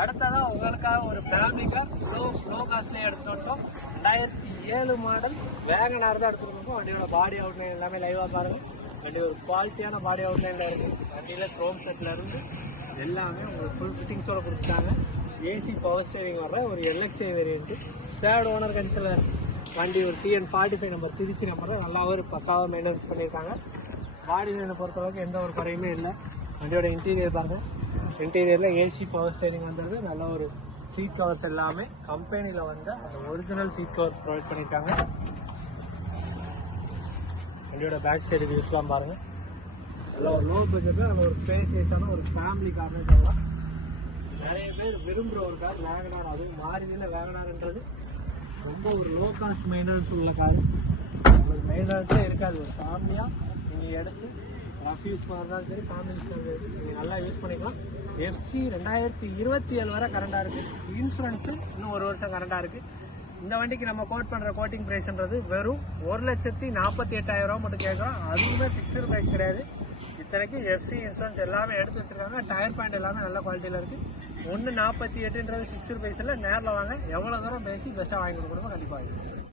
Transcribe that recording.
அடுத்ததான் உங்களுக்காக ஒரு ஃபேமிலிக்காக லோ லோ காஸ்ட்லேயே எடுத்துட்டோம் ரெண்டாயிரத்தி ஏழு மாடல் வேகனார் தான் எடுத்துருக்கோம் வண்டியோட பாடி அவுட்லைன் எல்லாமே லைவாக பாருங்க. வண்டி ஒரு குவாலிட்டியான பாடி அவுட்லைனில் இருக்குது வண்டியில் க்ரோம் செட்டில் இருந்து எல்லாமே உங்களுக்கு ஃபுல் ஃபிட்டிங்ஸோடு கொடுத்துட்டாங்க. ஏசி பவர் ஸ்டேரிங் வர்ற ஒரு LXI variant third owner councillor வண்டி ஒரு TN forty five number Trichy நம்பரில் நல்லா ஒரு பக்காவாக மெயின்டெனன்ஸ் பண்ணியிருக்காங்க. பாடி லைனை பொறுத்தளவுக்கு எந்த ஒரு குறையுமே இல்லை. வண்டியோட இன்டீரியர் பாருங்கள் இன்டீரியரில் ஏசி பவர் ஸ்டேரிங் வந்தது. நல்ல ஒரு சீட் கவர்ஸ் எல்லாமே. கம்பெனியில் வந்து அந்த ஒரிஜினல் சீட் கவர்ஸ் ப்ரொவைட் பண்ணியிருக்காங்க வண்டியோட பேக் சைடு வியூஸ்லாம் பாருங்கள் நல்ல ஒரு லோ பட்ஜெட்டில் நல்ல ஒரு ஸ்பேசியஸான ஒரு ஃபேமிலி கார்னே சொல்லலாம். நிறைய பேர் விரும்புகிற ஒரு கார் வேகனார் அதுவும் மாறிதில் வேகனார்ன்றது ரொம்ப ஒரு லோ காஸ்ட் மெயின்டெனன்ஸ் உள்ள கார் உங்களுக்கு மெயின்டெனன்ஸே இருக்காது. ஒரு ஃபேமிலியாக நீங்கள் எடுத்து ரஃப் யூஸ் பண்ணுறதாலும் சரி ஃபேமிலி யூஸ் பண்ணுறது நீங்கள் நல்லா யூஸ் பண்ணிக்கலாம். எஃப்சி ரெண்டாயிரத்தி இருபத்தி ஏழு வரை கரண்டாக இருக்குது இன்சூரன்ஸு இன்னும் ஒரு வருஷம் கரண்டாக இருக்குது இந்த வண்டிக்கு நம்ம கோட் பண்ணுற கோட்டிங் ப்ரைஸ்ன்றது வெறும் ஒரு லட்சத்தி நாற்பத்தி எட்டாயிரம் ரூபா மட்டும் கேட்குறோம். அதுவுமே ஃபிக்ஸ்டு ப்ரைஸ் கிடையாது. இத்தனைக்கு எஃப்சி இன்சூரன்ஸ் எல்லாமே எடுத்து வச்சிருக்காங்க. டயர் பாயிண்ட் எல்லாமே நல்ல குவாலிட்டியில் இருக்குது ஒன்று நாற்பத்தி எட்டுன்றது ஃபிக்ஸ்டு ப்ரைஸ் இல்லை. நேரில் வாங்க. எவ்வளோ தூரம் பேசி பெஸ்ட்டாக வாங்கி கொடுக்கணுமோ கண்டிப்பாக வாங்கி